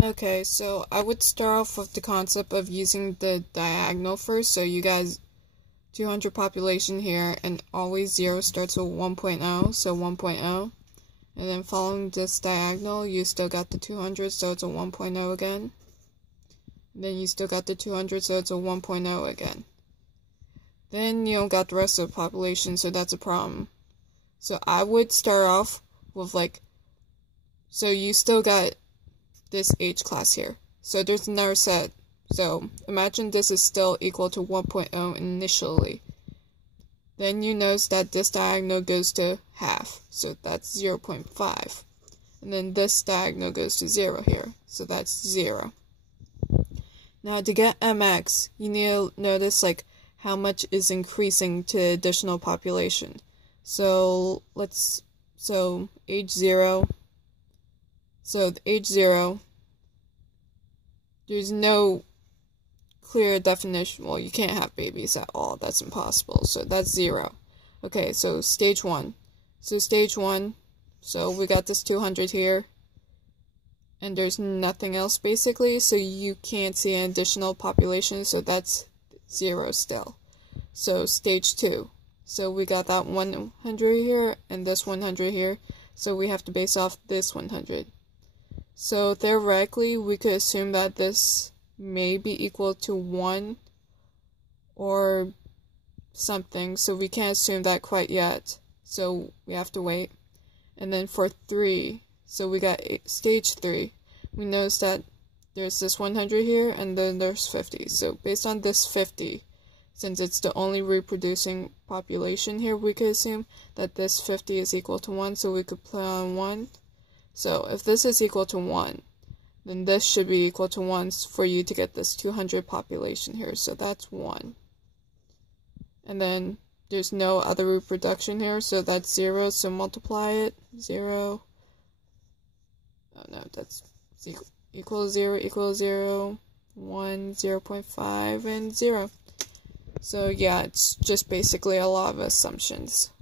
Okay, so I would start off with the concept of using the diagonal first. So you guys, 200 population here, and always 0 starts with 1.0, so 1.0. And then following this diagonal, you still got the 200, so it's a 1.0 again. And then you still got the 200, so it's a 1.0 again. Then you don't got the rest of the population, so that's a problem. So I would start off with so you still got this H class here. So there's another set. So imagine this is still equal to 1.0 initially. Then you notice that this diagonal goes to half. So that's 0.5. And then this diagonal goes to 0 here. So that's 0. Now to get mx, you need to notice how much is increasing to additional population. So age 0. So the age 0, there's no clear definition. Well, you can't have babies at all. That's impossible. So that's 0. Okay, so stage 1. So stage 1, so we got this 200 here. And there's nothing else basically, so you can't see an additional population, so that's 0 still. So stage 2. So we got that 100 here and this 100 here, so we have to base off this 100. So theoretically, we could assume that this may be equal to 1 or something, so we can't assume that quite yet. So we have to wait. And then for 3, so we got stage 3. We notice that there's this 100 here, and then there's 50. So based on this 50, since it's the only reproducing population here, we could assume that this 50 is equal to 1, so we could put on 1. So if this is equal to 1, then this should be equal to 1 for you to get this 200 population here. So that's 1. And then there's no other reproduction here, so that's 0. So multiply it. 0. Oh no, that's equals 0, equals 0, 1, 0.5, and 0. So yeah, it's just basically a lot of assumptions.